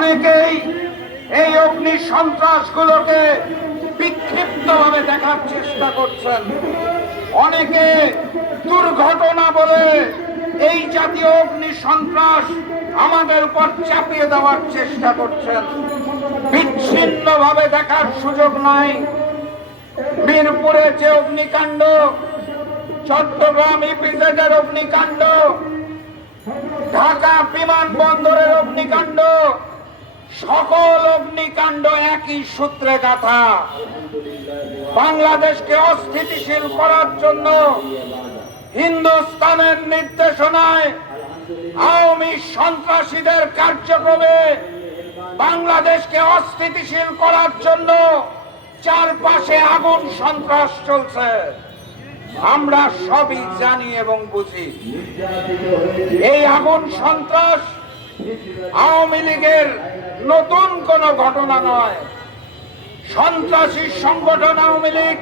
অনেকেই এই অগ্নি সন্ত্রাসগুলোকে বিক্ষিপ্তভাবে দেখার চেষ্টা করছেন। অনেকে দুর্ঘটনা বলে এই জাতীয় অগ্নি সন্ত্রাস আমাদের উপর চাপিয়ে দেওয়ার চেষ্টা করছেন। বিচ্ছিন্নভাবে দেখার সুযোগ নাই। মিরপুরে যে অগ্নিকাণ্ড, চট্টগ্রাম ইপিজেডের অগ্নিকাণ্ড, ঢাকা বিমানবন্দরের অগ্নিকাণ্ড সকল অগ্নিকাণ্ড একই সূত্রে গাথা। বাংলাদেশকে অস্থিতিশীল করার জন্য হিন্দুস্তানের নির্দেশনায় আওয়ামী সন্ত্রাসীদের কার্যক্রমে বাংলাদেশকে অস্থিতিশীল করার জন্য চারপাশে আগুন সন্ত্রাস চলছে। আমরা সবই জানি এবং বুঝি। এই আগুন সন্ত্রাস আওয়ামী লীগের নতুন কোন ঘটনা নয়। সন্ত্রাসী সংগঠন আওয়ামী লীগ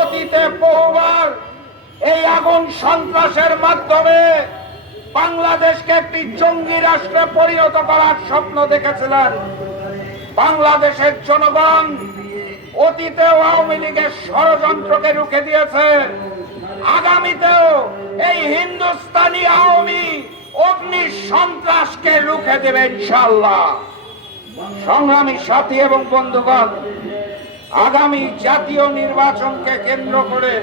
অতীতে বহুবার এই আগুন সন্ত্রাসের মাধ্যমে বাংলাদেশকে একটি জঙ্গি রাষ্ট্রে পরিণত করার স্বপ্ন দেখেছিলেন। বাংলাদেশের জনগণ অতীতেও আওয়ামী লীগের ষড়যন্ত্রকে রুখে দিয়েছে। আগামীতেও এই হিন্দুস্তানি আওয়ামী অগ্নি সন্ত্রাসকে রুখে দেবে ইনশাল্লাহ সংগ্রামী সাথী এবং বন্ধুগণ, আগামী জাতীয় নির্বাচনকে কেন্দ্র করে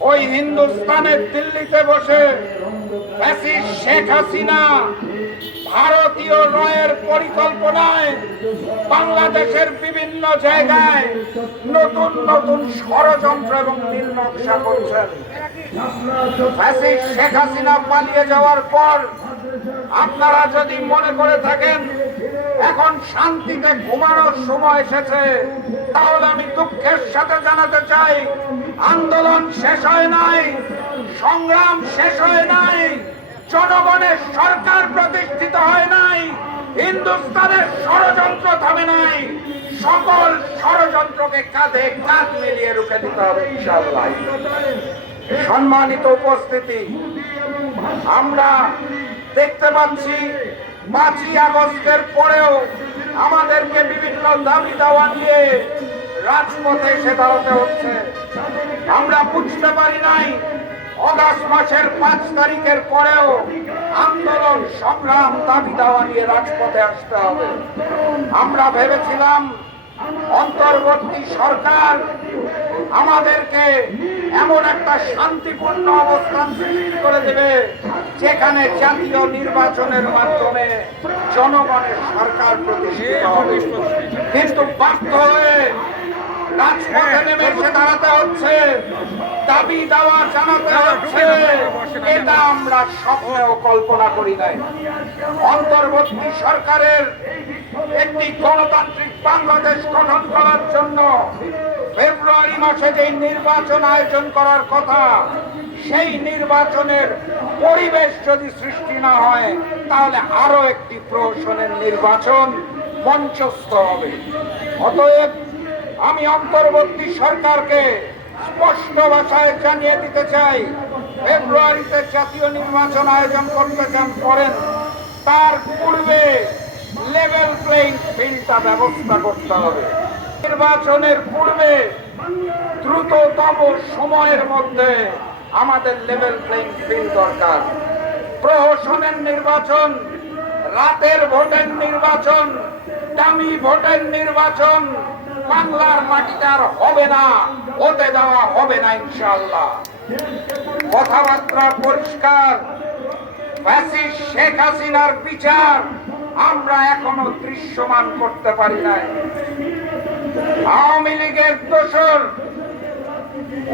ওই হিন্দুস্তানের দিল্লিতে বসে শেখ হাসিনা ভারতীয় রয়ের পরিকল্পনায় বাংলাদেশের বিভিন্ন জায়গায় নতুন নতুন ষড়যন্ত্র এবং নীল নকশা করছেন। শেখ হাসিনা পালিয়ে যাওয়ার পর আপনারা যদি মনে করে থাকেন, এখন শান্তিতে ঘুমানোর সময় এসেছে, তাহলে আমি দুঃখের সাথে জানাতে চাই, আন্দোলন শেষ হয় নাই, সংগ্রাম শেষ হয় নাই জনগণের সরকার প্রতিষ্ঠিত হয় নাই, হিন্দুস্তানের ষড়যন্ত্র থামে নাই, সকল ষড়যন্ত্রকে কাঁধে কাঁধ মিলিয়ে রুখে দিতে হবে সম্মানিত উপস্থিতি, আমরা দেখতে পাচ্ছি পাঁচই আগস্টের পরেও আমাদেরকে বিভিন্ন দাবি দাওয়া নিয়ে রাজপথে এসে দাঁড়াতে হচ্ছে। আমরা বুঝতে পারি নাই অগাস্ট মাসের পাঁচ তারিখের পরেও আন্দোলন, সংগ্রাম, দাবি দাওয়া নিয়ে রাজপথে আসতে হবে। আমরা ভেবেছিলাম, অন্তর্বর্তী সরকার আমাদেরকে এমন একটা শান্তিপূর্ণ অবস্থান সৃষ্টি করে দেবে, যেখানে জাতীয় নির্বাচনের মাধ্যমে জনগণের সরকার প্রতিষ্ঠিত কিন্তু বাধ্য হয়ে রাজপথে নেমে এসে দাঁড়াতে হচ্ছে। দাবি দাওয়া জানাতে হচ্ছে এটা আমরা স্বপ্নেও কল্পনা করি নাই। অন্তর্বর্তী সরকারের একটি গণতান্ত্রিক বাংলাদেশ গঠন করার জন্য ফেব্রুয়ারি মাসে যে নির্বাচন আয়োজন করার কথা সেই নির্বাচনের পরিবেশ যদি সৃষ্টি না হয় তাহলে আরও একটি প্রহসনের নির্বাচন মঞ্চস্থ হবে। অতএব আমি অন্তর্বর্তী সরকারকে স্পষ্ট ভাষায় জানিয়ে দিতে চাই, ফেব্রুয়ারিতে জাতীয় নির্বাচন আয়োজন করতে চান করেন। তার পূর্বে লেভেল প্লেইং ফিল্ডটা ব্যবস্থা করতে হবে। নির্বাচনের পূর্বে দ্রুততম সময়ের মধ্যে আমাদের লেভেল প্লেইং ফিল্ড দরকার। প্রহসনের নির্বাচন, রাতের ভোটের নির্বাচন, দামি ভোটের নির্বাচন বাংলার মাটিতে আর হবে না হতে দেওয়া হবে না ইনশাল্লাহ কথাবার্তা পরিষ্কার শেখ হাসিনার বিচার আমরা এখনও দৃশ্যমান করতে পারি নাই। আওয়ামী লীগের দোসর,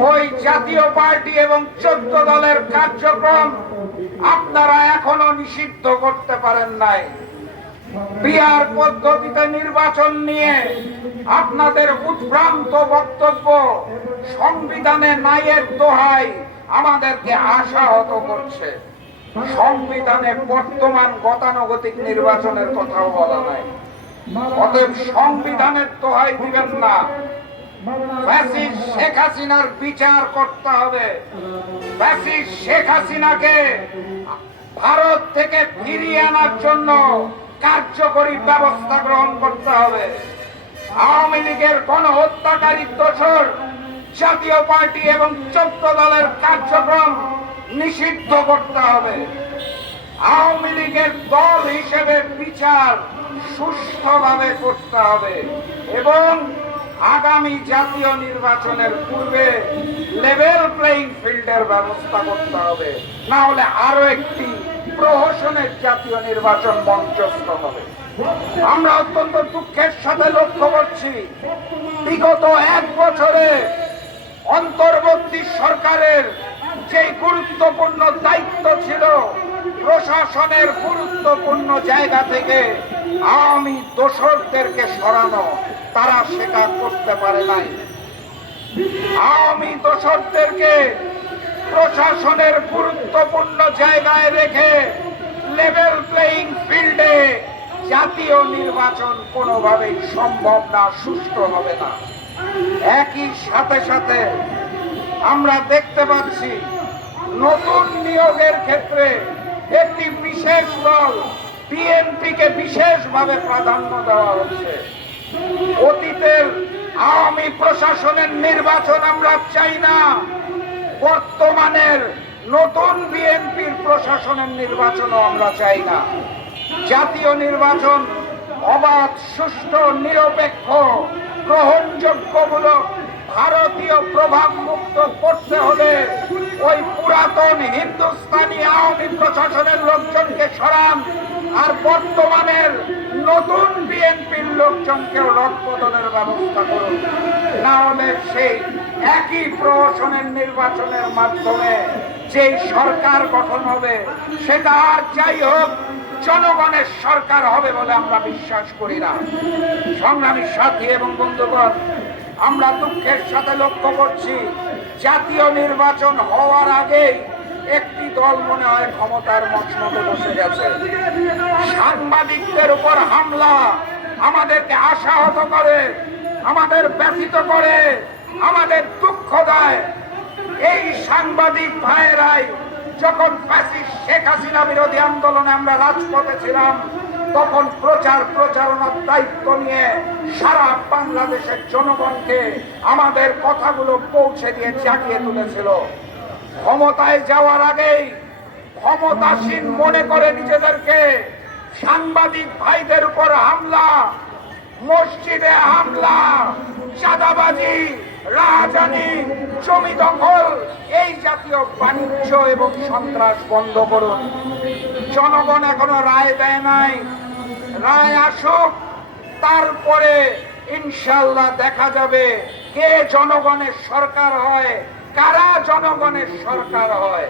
ওই জাতীয় পার্টি এবং চোদ্দ দলের কার্যক্রম আপনারা এখনও নিষিদ্ধ করতে পারেন নাই। বিয়ার পদ্ধতিতে নির্বাচন নিয়ে আপনাদের উদ্ভ্রান্ত বক্তব্য সংবিধানে নাইয়ের দোহাই আমাদেরকে আশাহত করছে। সংবিধানে বর্তমান গতানুগতিক নির্বাচনের কথাও বলা নাই। অতএব সংবিধানের দোহাই দিবেন না। শেখ হাসিনার বিচার করতে হবে। শেখ হাসিনাকে ভারত থেকে ফিরিয়ে আনার জন্য কার্যকরী ব্যবস্থা গ্রহণ করতে হবে। আওয়ামী লীগের গণহত্যাকারী দোষর জাতীয় পার্টি এবং চোদ্দ দলের কার্যক্রম নিষিদ্ধ করতে হবে। আওয়ামী লীগের দল হিসেবে বিচার সুষ্ঠুভাবে করতে হবে এবং আগামী জাতীয় নির্বাচনের পূর্বে লেভেল প্লেইং ফিল্ডের ব্যবস্থা করতে হবে। না হলে আরও একটি প্রহসনের জাতীয় নির্বাচন মঞ্চস্থ হবে। আমরা অত্যন্ত দুঃখের সাথে লক্ষ্য করছি। বিগত এক বছরে অন্তর্বর্তী সরকারের যে গুরুত্বপূর্ণ দায়িত্ব ছিল, প্রশাসনের গুরুত্বপূর্ণ জায়গা থেকে আওয়ামী দোসরদেরকে সরানো, তারা সেটা করতে পারে নাই। আওয়ামী দোসরদেরকে প্রশাসনের গুরুত্বপূর্ণ জায়গায় রেখে লেভেল প্লেইং জাতীয় নির্বাচন কোনোভাবেই সম্ভব না, সুষ্ঠু হবে না। একই সাথে সাথে আমরা দেখতে পাচ্ছি নতুন নিয়োগের ক্ষেত্রে একটি বিশেষ দল বিএনপিকে বিশেষভাবে প্রাধান্য দেওয়া হচ্ছে। অতীতের আওয়ামী প্রশাসনের নির্বাচন আমরা চাই না। বর্তমানের নতুন বিএনপির প্রশাসনের নির্বাচনও আমরা চাই না। জাতীয় নির্বাচন অবাধ, সুষ্ঠু, নিরপেক্ষ, গ্রহণযোগ্যমূলক, ভারতীয় প্রভাব মুক্ত করতে হলে ওই পুরাতন হিন্দুস্তানি আওয়ামী প্রশাসনের লোকজনকে সরান আর বর্তমানের নতুন বিএনপির লোকজনকেও রদবদলের ব্যবস্থা করুন। না হলে সেই একই প্রহসনের নির্বাচনের মাধ্যমে যে সরকার গঠন হবে, সেটা আর যাই হোক, জনগণের সরকার হবে বলে আমরা বিশ্বাস করি না। সংগ্রামী সাথী এবং বন্ধুগণ, আমরা দুঃখের সাথে লক্ষ্য করছি, জাতীয় নির্বাচন হওয়ার আগেই একটি দল মনে হয় ক্ষমতার মসনদে বসে গেছে। সাংবাদিকদের উপর হামলা আমাদেরকে আশাহত করে, আমাদের ব্যথিত করে, আমাদের দুঃখ দেয়। এই সাংবাদিক ভাইয়েরাই, যখন ফ্যাসিস্ট শেখ হাসিনা বিরোধী আন্দোলনে আমরা রাজপথে ছিলাম, তখন প্রচার প্রচারণার দায়িত্ব নিয়ে সারা বাংলাদেশের জনগণকে আমাদের কথাগুলো পৌঁছে দিয়ে জাগিয়ে তুলেছিল। ক্ষমতায় যাওয়ার আগেই ক্ষমতাসীন মনে করে নিজেদেরকে সাংবাদিক ভাইদের উপর হামলা, মসজিদে হামলা, চাঁদাবাজি রাজধানী, জমি দখল, এই জাতীয় বাণিজ্য এবং সন্ত্রাস বন্ধ করুন। জনগণ এখনও রায় দেয় নাই। রায় আসুক, তারপরে ইনশাল্লাহ দেখা যাবে কে জনগণের সরকার হয়, কারা জনগণের সরকার হয়।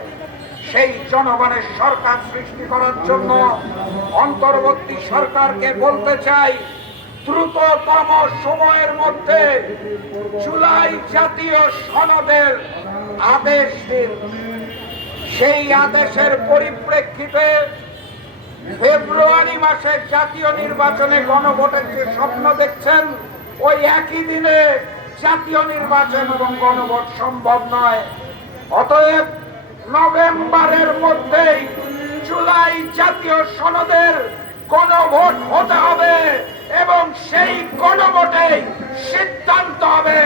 সেই জনগণের সরকার সৃষ্টি করার জন্য অন্তর্বর্তী সরকারকে বলতে চাই দ্রুততম সময়ের মধ্যে জুলাই জাতীয় সনদের আদেশ দিন। সেই আদেশের পরিপ্রেক্ষিতে ফেব্রুয়ারি মাসে জাতীয় নির্বাচনে গণভোটের যে স্বপ্ন দেখছেন, ওই একই দিনে জাতীয় নির্বাচন এবং গণভোট সম্ভব নয়। অতএব নভেম্বরের মধ্যেই জুলাই জাতীয় সনদের গণভোট হতে হবে। এবং সেই গণভোটে সিদ্ধান্ত হবে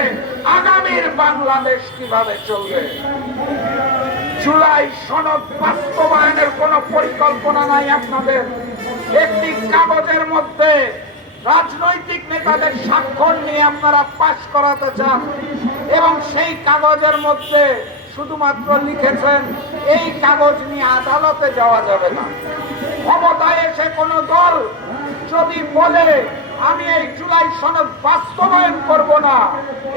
আগামীর বাংলাদেশ কীভাবে চলবে। জুলাই সনদ বাস্তবায়নের কোন পরিকল্পনা নাই আপনাদের। একটি কাগজের মধ্যে রাজনৈতিক নেতাদের স্বাক্ষর নিয়ে আপনারা পাশ করাতে চান এবং সেই কাগজের মধ্যে শুধুমাত্র লিখেছেন, এই কাগজ নিয়ে আদালতে যাওয়া যাবে না। ক্ষমতায় এসে কোনো দল যদি বলে, আমি এই জুলাই সনদ বাস্তবায়ন করব না,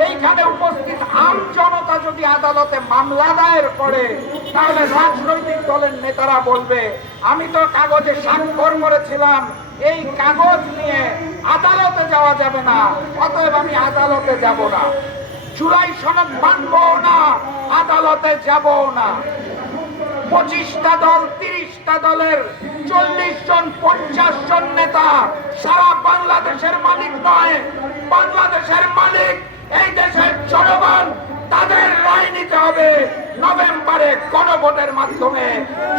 এইখানে উপস্থিত আম জনতা যদি আদালতে মামলা দায়ের করে, তাহলে রাজনৈতিক দলের নেতারা বলবে, আমি তো কাগজে স্বাক্ষর করেছিলাম, এই কাগজ নিয়ে আদালতে যাওয়া যাবে না, অতএব আমি আদালতে যাব না। জুলাই সনদ মানবো না, আদালতে যাব না। পঁচিশটা দল, তিরিশটা দলের চল্লিশ জন, পঞ্চাশ জন নেতা সারা বাংলাদেশের মালিক নয়, বাংলাদেশের মালিক, এই দেশের জনগণ, তাদের রায় নিতে হবে। নভেম্বরে গণভোটের মাধ্যমে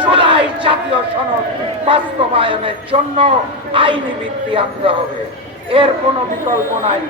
জুলাই জাতীয় সনদ বাস্তবায়নের জন্য আইনি ভিত্তি আনতে হবে। এর কোনো বিকল্প নাই।